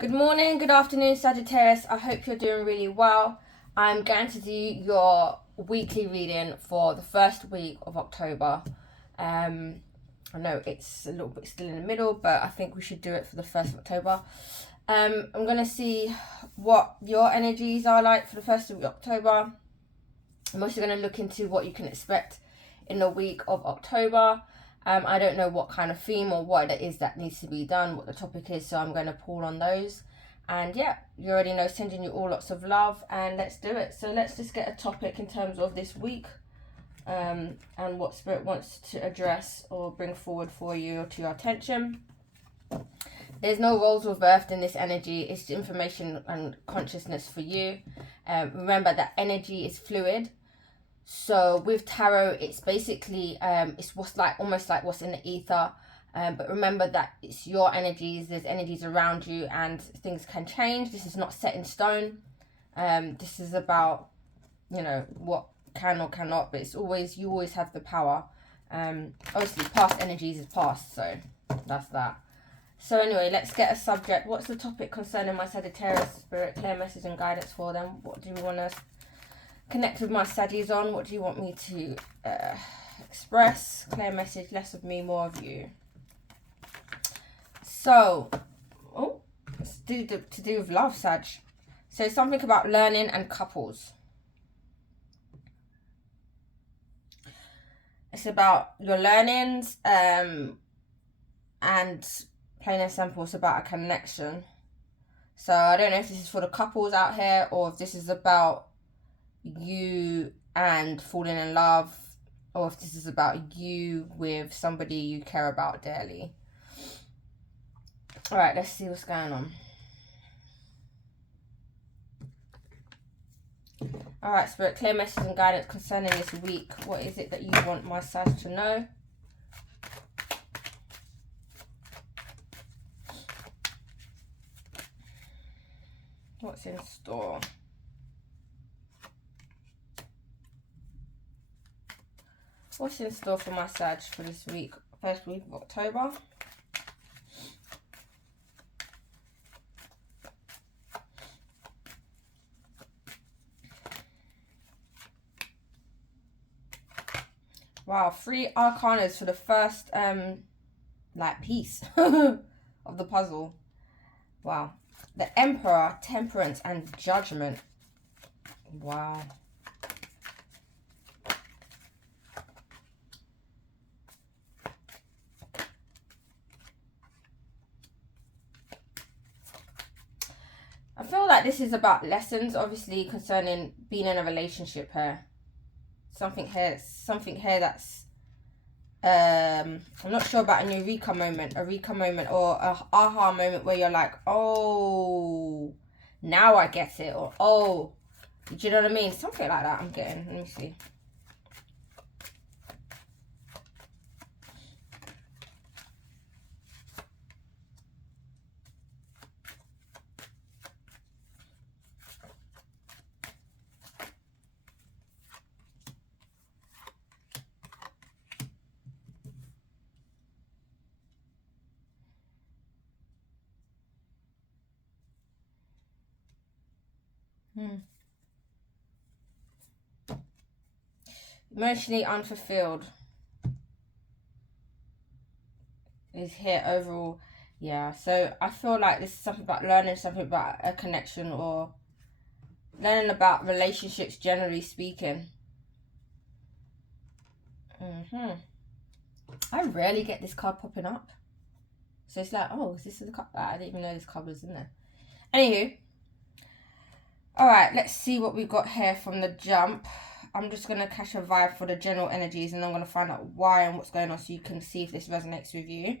Good morning, good afternoon, Sagittarius. I hope you're doing really well. I'm going to do your weekly reading for the first week of October. I know it's a little bit still in the middle, but I think we should do it for the 1st of October. I'm going to see what your energies are like for the 1st of October. I'm also going to look into what you can expect in the week of October. I don't know what kind of theme or what it is that needs to be done, what the topic is, so I'm going to pull on those. And yeah, you already know, sending you all lots of love, and let's do it. So let's just get a topic in terms of this week, and what Spirit wants to address or bring forward for you or to your attention. There's no roles reversed in this energy. It's information and consciousness for you. Remember that energy is fluid. So with tarot, it's basically it's what's like almost like what's in the ether. But remember that it's your energies. There's energies around you, and things can change. This is not set in stone. This is about, you know, what can or cannot. But it's always, you always have the power. Obviously, past energies is past, so that's that. So anyway, let's get a subject. What's the topic concerning my Sagittarius? Spirit, clear message and guidance for them. What do we want to connect with my Saggis on? What do you want me to express? Clear message, less of me, more of you. So, it's to do with love, Sag. So something about learning and couples. It's about your learnings, and plain and simple, it's about a connection. So I don't know if this is for the couples out here, or if this is about you and falling in love, or if this is about you with somebody you care about dearly. All right, let's see what's going on. All right, Spirit, clear message and guidance concerning this week. What is it that you want my Sag to know? What's in store? What's in store for my Sag for this week, first week of October? Wow, 3 arcanas for the first like piece of the puzzle. Wow. The Emperor, Temperance and Judgment. Wow. I feel like this is about lessons, obviously, concerning being in a relationship here. Something here that's I'm not sure about an eureka moment or a aha moment where you're like, oh, now I get it, or oh, do you know what I mean? Something like that I'm getting. Let me see. Emotionally unfulfilled is here overall. Yeah, so I feel like this is something about learning something about a connection, or learning about relationships generally speaking. I rarely get this card popping up. So it's like, oh, is this the card? I didn't even know this card was in there. Anywho. Alright, let's see what we got here from the jump. I'm just going to catch a vibe for the general energies, and I'm going to find out why and what's going on so you can see if this resonates with you.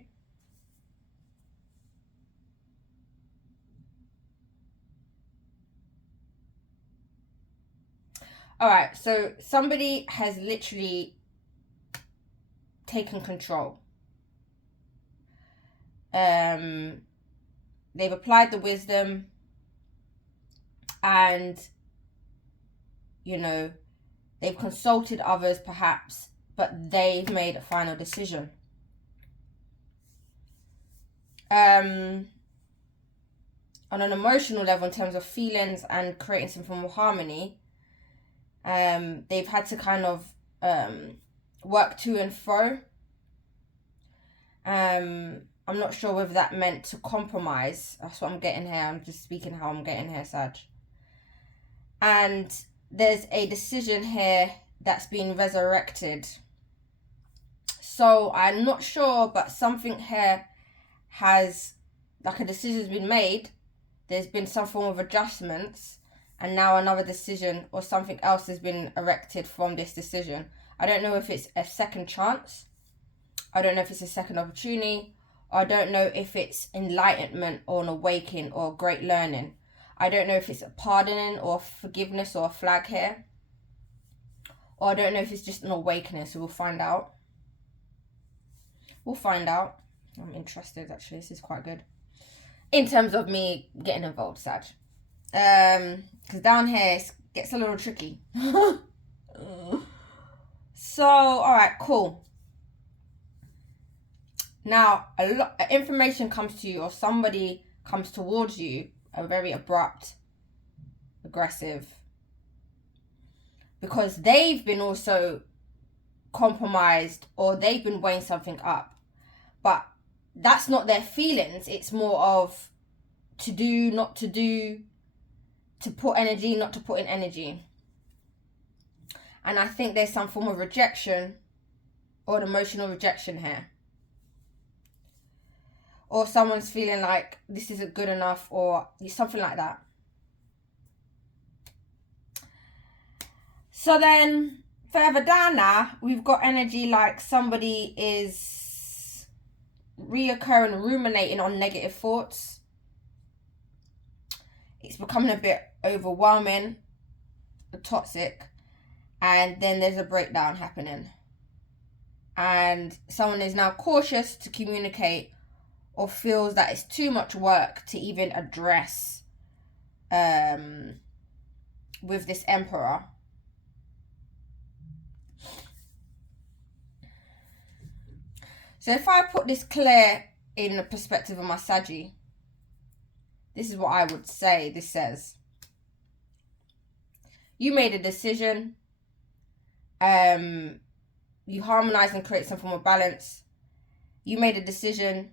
Alright, so somebody has literally taken control. They've applied the wisdom, and, you know, they've consulted others perhaps, but they've made a final decision. on an emotional level, in terms of feelings and creating some form of harmony, they've had to kind of work to and fro. I'm not sure whether that meant to compromise. That's what I'm getting here. I'm just speaking how I'm getting here, Sag. And there's a decision here that's been resurrected. So I'm not sure, but something here has, like, a decision's been made. There's been some form of adjustments, and now another decision or something else has been erected from this decision. I don't know if it's a second chance. I don't know if it's a second opportunity. I don't know if it's enlightenment or an awakening or great learning. I don't know if it's a pardoning or forgiveness or a flag here. Or I don't know if it's just an awakening, so we'll find out. We'll find out. I'm interested, actually. This is quite good. In terms of me getting involved, Sag. Because down here it gets a little tricky. So, alright, cool. Now, a lot of information comes to you, or somebody comes towards you, a very abrupt, aggressive, because they've been also compromised, or they've been weighing something up. But that's not their feelings. It's more of to do, not to do, to put energy, not to put in energy. And I think there's some form of rejection or an emotional rejection here. Or someone's feeling like this isn't good enough, or something like that. So then further down now, we've got energy like somebody is reoccurring, ruminating on negative thoughts. It's becoming a bit overwhelming, toxic, and then there's a breakdown happening. And someone is now cautious to communicate, or feels that it's too much work to even address with this emperor. So if I put this clear in the perspective of my Saggi, this is what I would say this says. You made a decision. You harmonize and create some form of balance. You made a decision,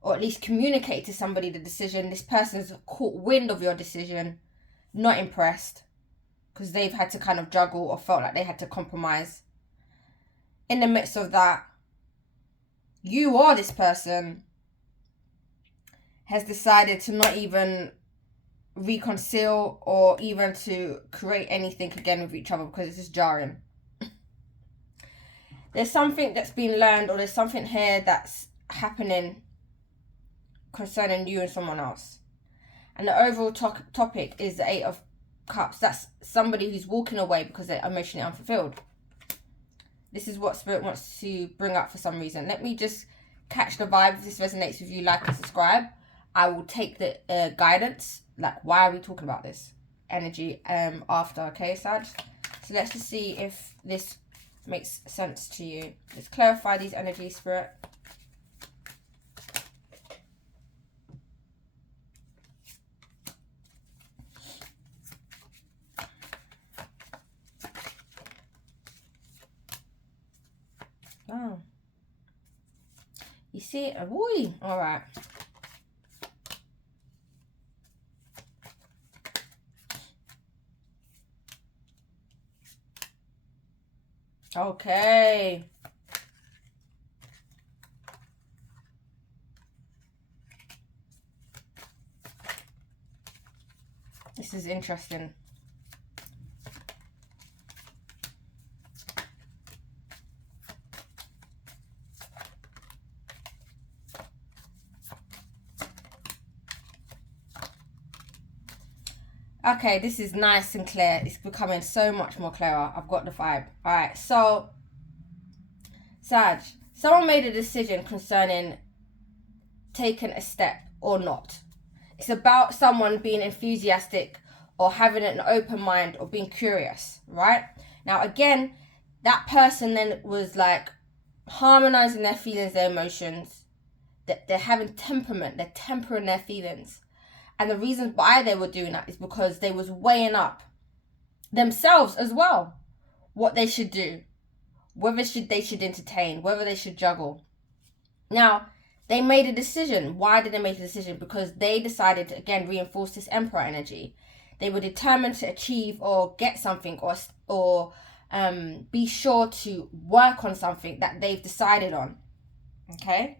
or at least communicate to somebody the decision. This person's caught wind of your decision, not impressed, because they've had to kind of juggle or felt like they had to compromise. In the midst of that, you or this person has decided to not even reconcile or even to create anything again with each other, because it's just jarring. There's something that's been learned, or there's something here that's happening concerning you and someone else. And the overall topic is the 8 of Cups. That's somebody who's walking away because they're emotionally unfulfilled. This is what Spirit wants to bring up for some reason. Let me just catch the vibe. If this resonates with you, like and subscribe. I will take the guidance, like why are we talking about this energy after, okay, Sag? So let's just see if this makes sense to you. Let's clarify these energies, Spirit. Oh, you see it? Woo! All right. Okay. This is interesting. Okay, this is nice and clear. It's becoming so much more clearer. I've got the vibe. Alright, so Sag, someone made a decision concerning taking a step or not. It's about someone being enthusiastic or having an open mind or being curious, right? Now, again, that person then was like harmonizing their feelings, their emotions. They're having temperament. They're tempering their feelings. And the reason why they were doing that is because they was weighing up themselves as well, what they should do, whether they should entertain, whether they should juggle. Now, they made a decision. Why did they make a decision? Because they decided to, again, reinforce this Emperor energy. They were determined to achieve or get something, or be sure to work on something that they've decided on. Okay?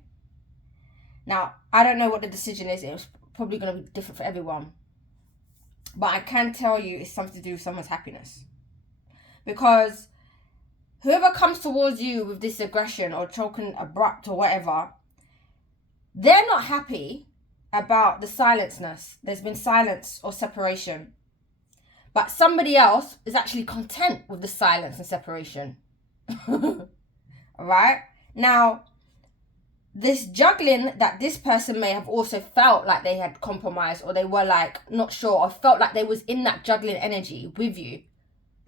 Now, I don't know what the decision is. It's probably going to be different for everyone. But I can tell you it's something to do with someone's happiness. Because whoever comes towards you with this aggression or choking abrupt or whatever, they're not happy about the silenceness. There's been silence or separation. But somebody else is actually content with the silence and separation. Alright? Now, this juggling that this person may have also felt like they had compromised, or they were like not sure, or felt like they was in that juggling energy with you,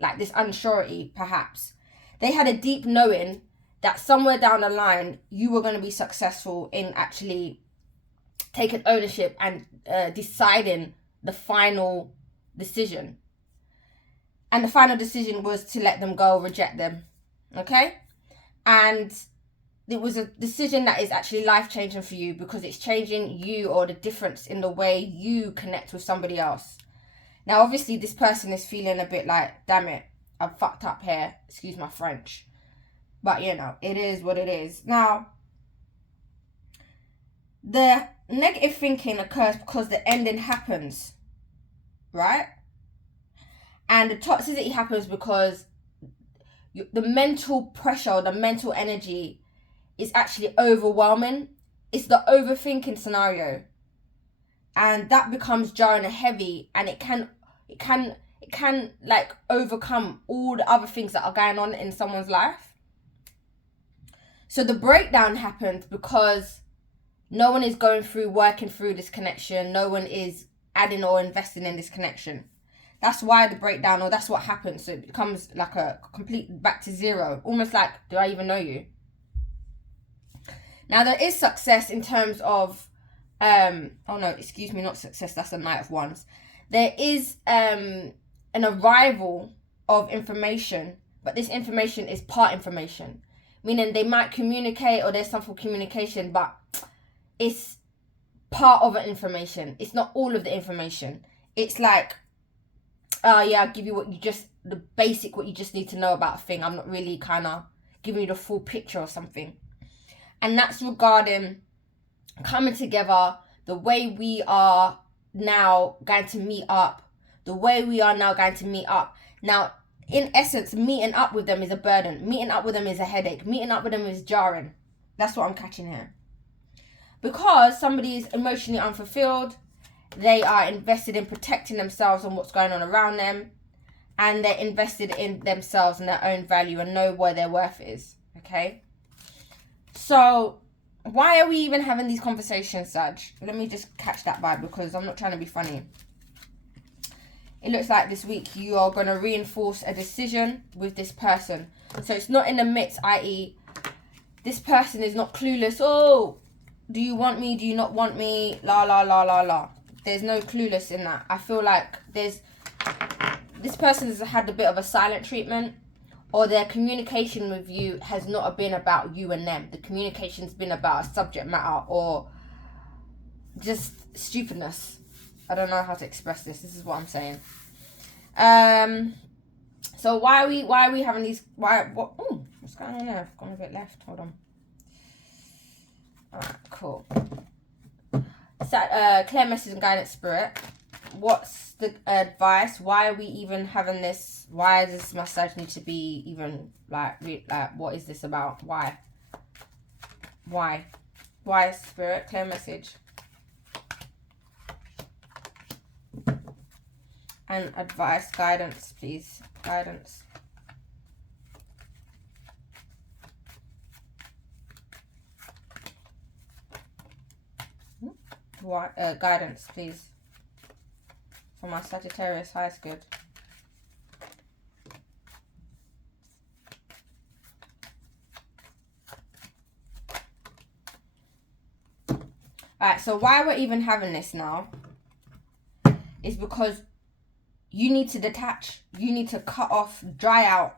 like this unsurety perhaps. They had a deep knowing that somewhere down the line you were going to be successful in actually taking ownership and deciding the final decision. And the final decision was to let them go, reject them. Okay? And it was a decision that is actually life-changing for you, because it's changing you, or the difference in the way you connect with somebody else. Now, obviously, this person is feeling a bit like, damn it, I've fucked up here. Excuse my French. But, you know, it is what it is. Now, the negative thinking occurs because the ending happens, right? And the toxicity happens because the mental pressure, the mental energy is actually overwhelming. It's the overthinking scenario. And that becomes jarring and heavy, and it can like overcome all the other things that are going on in someone's life. So the breakdown happens because no one is working through this connection. No one is adding or investing in this connection. That's why the breakdown, or that's what happens. So it becomes like a complete back to zero. Almost like, do I even know you? Now, there is success in terms of, not success. That's a Knight of Wands. There is an arrival of information, but this information is part information. Meaning they might communicate, or there's some form of communication, but it's part of an information. It's not all of the information. It's like, I'll give you what you just need to know about a thing. I'm not really kind of giving you the full picture or something. And that's regarding coming together, the way we are now going to meet up. Now, in essence, meeting up with them is a burden. Meeting up with them is a headache. Meeting up with them is jarring. That's what I'm catching here. Because somebody is emotionally unfulfilled, they are invested in protecting themselves and what's going on around them, and they're invested in themselves and their own value and know where their worth is. Okay? So, why are we even having these conversations, Sag? Let me just catch that vibe, because I'm not trying to be funny. It looks like this week you are going to reinforce a decision with this person. So it's not in the midst, i.e. this person is not clueless. Oh, do you want me? Do you not want me? La, la, la, la, la. There's no clueless in that. I feel like this person has had a bit of a silent treatment, or their communication with you has not been about you and them. The communication's been about a subject matter or just stupidness. I don't know how to express this. This is what I'm saying. So why are we having these? What's going on there? I've gone a bit left. Hold on. Alright, cool. So, clear message and guidance, spirit. What's the advice? Why are we even having this? Why does this message need to be even like what is this about? Why, spirit? Clear message. And advice, guidance, please. Guidance. Guidance, please. For my Sagittarius, highest good. Alright, so why we're even having this now is because you need to detach. You need to cut off, dry out.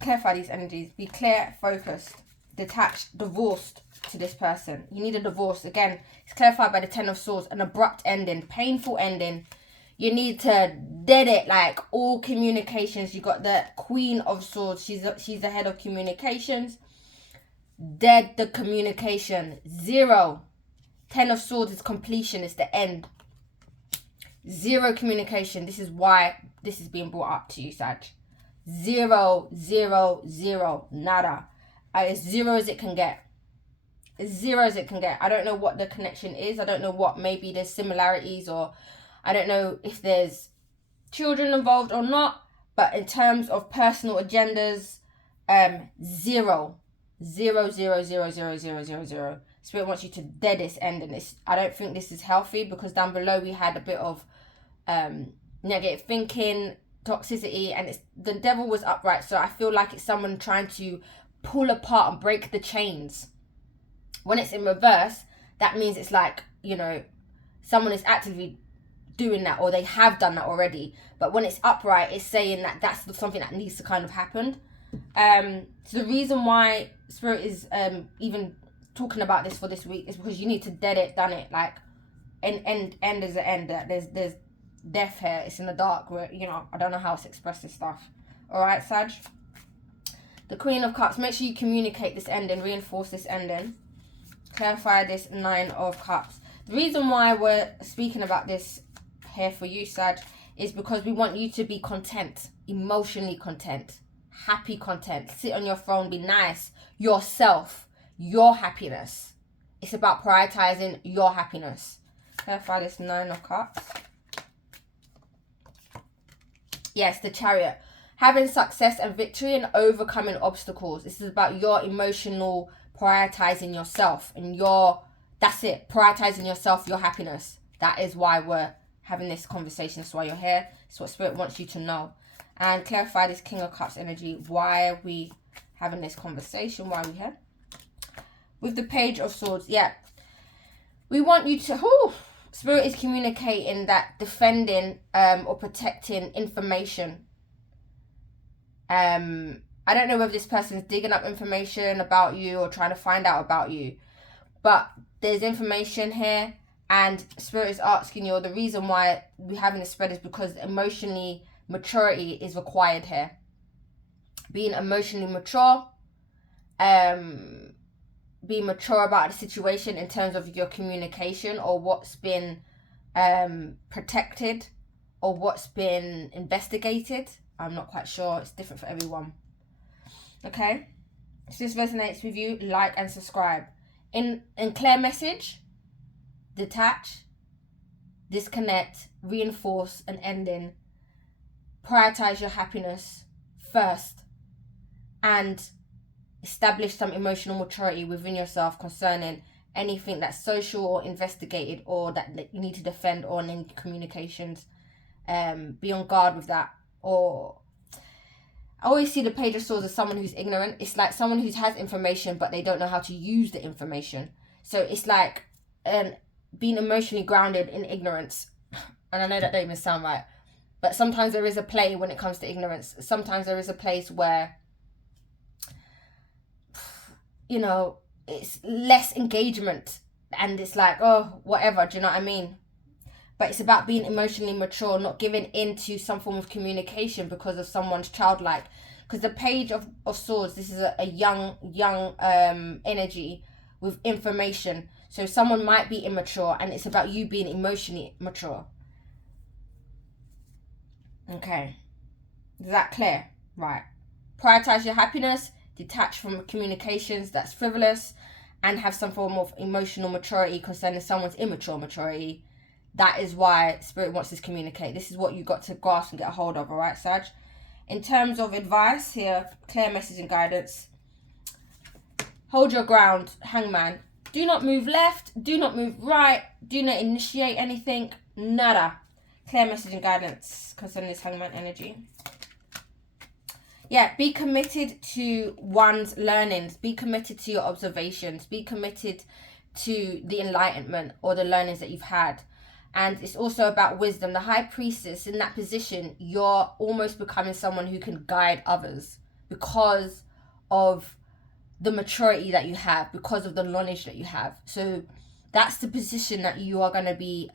Clarify these energies. Be clear, focused, detached, divorced to this person. You need a divorce. Again, it's clarified by the Ten of Swords. An abrupt ending, painful ending. You need to dead it, like all communications. You got the Queen of Swords. She's the head of communications. Dead the communication. 0. Ten of Swords is completion. It's the end. 0 communication. This is why this is being brought up to you, Sag. 0, 0, 0. Nada. As 0 as it can get. As 0 as it can get. I don't know what the connection is. I don't know what, maybe there's similarities, or I don't know if there's children involved or not. But in terms of personal agendas, 0. 0, 0, 0, 0, 0, 0, 0. Spirit wants you to dead this end, and I don't think this is healthy, because down below we had a bit of negative thinking, toxicity, and the devil was upright. So I feel like it's someone trying to pull apart and break the chains. When it's in reverse, that means it's like, you know, someone is actively doing that, or they have done that already. But when it's upright, it's saying that that's something that needs to kind of happen. So the reason why Spirit is even talking about this for this week is because you need to dead it, done it, like end is the end. There's death here. It's in the dark. Where, you know, I don't know how to express this stuff. All right, Sag. The Queen of Cups. Make sure you communicate this ending, reinforce this ending, clarify this 9 of Cups. The reason why we're speaking about this here for you, Sag, is because we want you to be content, emotionally content, happy content. Sit on your throne, be nice, yourself, your happiness. It's about prioritizing your happiness. Clarify this 9 of Cups. Yes, the Chariot. Having success and victory and overcoming obstacles. This is about your emotional prioritizing yourself, and that's it. Prioritizing yourself, your happiness. That is why we're having this conversation. That's why you're here. It's what Spirit wants you to know. And clarify this King of Cups energy. Why are we having this conversation? Why are we here? With the Page of Swords. Yeah. We want you to... Spirit is communicating that defending or protecting information. I don't know whether this person is digging up information about you or trying to find out about you, but there's information here, and Spirit is asking you, or the reason why we're having this spread is because emotionally maturity is required here. Being emotionally mature, being mature about the situation in terms of your communication, or what's been protected, or what's been investigated. I'm not quite sure. It's different for everyone. Okay? If this resonates with you, like and subscribe. In clear message, detach, disconnect, reinforce an ending, prioritize your happiness first, and establish some emotional maturity within yourself concerning anything that's social or investigated, or that you need to defend, or in communications. Be on guard with that. Or I always see the Page of Swords as someone who's ignorant. It's like someone who has information, but they don't know how to use the information. So it's like being emotionally grounded in ignorance. And I know that don't even sound right, but sometimes there is a play when it comes to ignorance. Sometimes there is a place where, you know, it's less engagement, and it's like, oh, whatever, do you know what I mean? But it's about being emotionally mature, not giving into some form of communication because of someone's childlike. Because the Page of Swords, this is a young energy with information. So someone might be immature, and it's about you being emotionally mature. Okay. Is that clear? Right. Prioritize your happiness, detach from communications that's frivolous, and have some form of emotional maturity concerning someone's immature maturity. That is why Spirit wants us to communicate. This is what you got to grasp and get a hold of, all right, Sag? In terms of advice here, clear message and guidance. Hold your ground, Hangman. Do not move left. Do not move right. Do not initiate anything. Nada. Clear message and guidance concerning this Hangman energy. Yeah, be committed to one's learnings. Be committed to your observations. Be committed to the enlightenment or the learnings that you've had. And it's also about wisdom. The high priestess, in that position, you're almost becoming someone who can guide others because of the maturity that you have, because of the knowledge that you have. So that's the position that you are going to be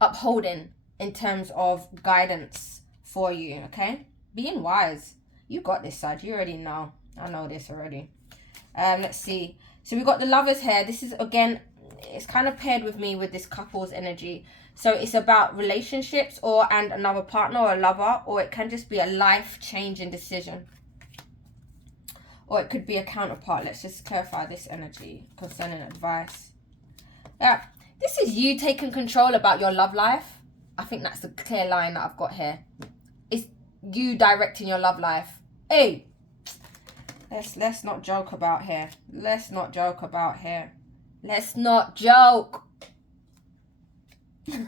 upholding in terms of guidance for you, okay? Being wise. You got this, Sag. You already know. I know this already. Let's see. So we got the Lovers here. This is, again, it's kind of paired with me with this couple's energy. So it's about relationships and another partner or a lover, or it can just be a life-changing decision. Or it could be a counterpart. Let's just clarify this energy concerning advice. Yeah, this is you taking control about your love life. I think that's the clear line that I've got here. It's you directing your love life. Hey, let's not joke about here. Let's not joke about here. Let's not joke.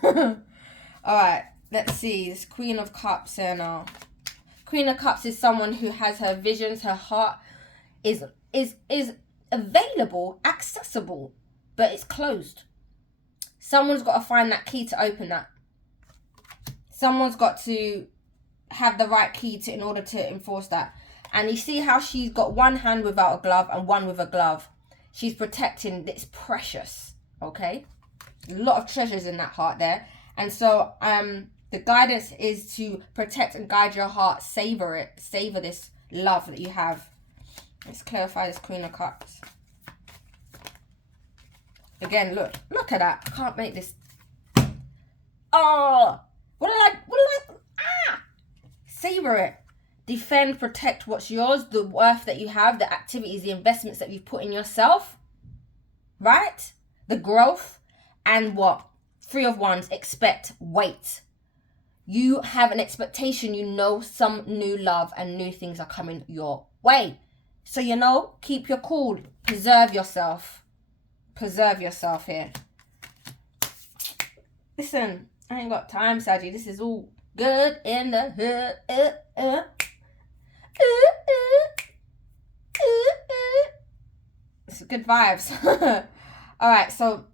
All right, let's see. This Queen of Cups here now. Queen of Cups is someone who has her visions, her heart is available, accessible, but it's closed. Someone's got to find that key to open that. Someone's got to have the right key in order to enforce that. And you see how she's got one hand without a glove and one with a glove. She's protecting this precious, okay? A lot of treasures in that heart there. And so the guidance is to protect and guide your heart. Savor it. Savor this love that you have. Let's clarify this Queen of Cups. Again, look at that. I can't make this. Oh, savor it. Defend, protect what's yours, the worth that you have, the activities, the investments that you've put in yourself, right? The growth, and what? Three of Wands, expect, wait. You have an expectation, you know some new love and new things are coming your way. So, keep your cool, preserve yourself. Preserve yourself here. Listen, I ain't got time, Saggy. This is all good in the hood. It's good vibes. All right, so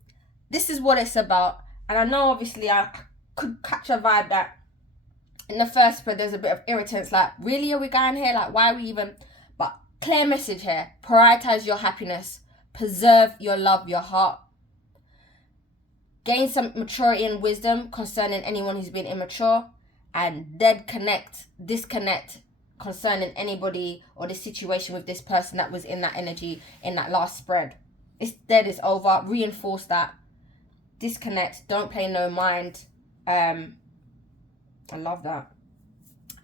this is what it's about. And I know, obviously, I could catch a vibe that in the first spread, there's a bit of irritants. Like, really, are we going here? Like, why are we even... But clear message here. Prioritize your happiness. Preserve your love, your heart. Gain some maturity and wisdom concerning anyone who's been immature. And disconnect concerning anybody or the situation with this person that was in that energy in that last spread. It's dead, it's over. Reinforce that. Disconnect. Don't pay no mind. I love that.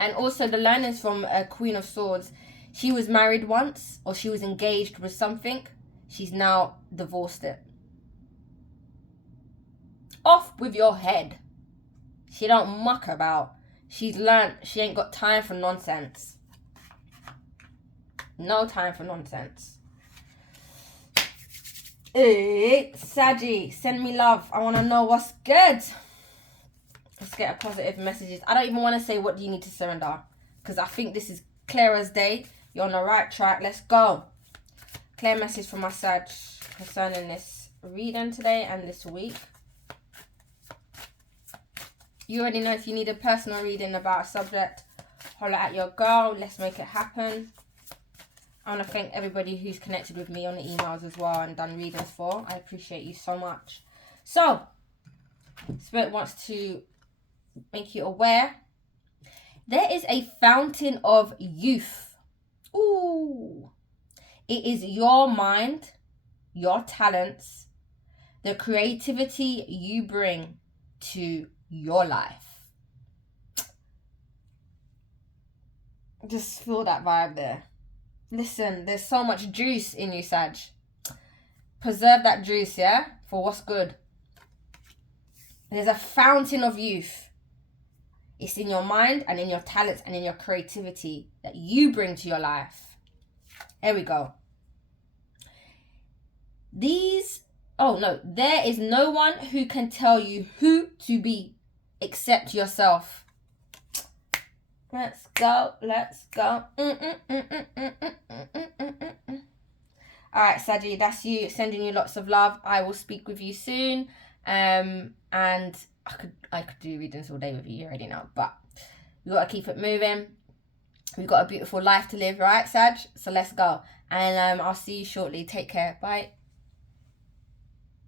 And also the learnings from Queen of Swords. She was married once, or she was engaged with something. She's now divorced it. Off with your head. She don't muck about. She's learnt she ain't got time for nonsense. No time for nonsense. Hey, Saggi, send me love. I want to know what's good. Let's get a positive messages. I don't even want to say what do you need to surrender, because I think this is clear as day. You're on the right track. Let's go. Clear message from my Sag concerning this reading today and this week. You already know if you need a personal reading about a subject, holler at your girl. Let's make it happen. I want to thank everybody who's connected with me on the emails as well and done readings for. I appreciate you so much. So, Spirit wants to make you aware. There is a fountain of youth. Ooh. It is your mind, your talents, the creativity you bring to your life. Just feel that vibe there. Listen, there's so much juice in you, Sag. Preserve that juice, yeah? For what's good. There's a fountain of youth. It's in your mind and in your talents and in your creativity that you bring to your life. There we go. There is no one who can tell you who to be except yourself. Let's go. All right, Saggi, that's you. Sending you lots of love. I will speak with you soon. And I could do readings all day with you already now, but we got to keep it moving. We've got a beautiful life to live, right, Sag? So let's go. And I'll see you shortly. Take care. Bye.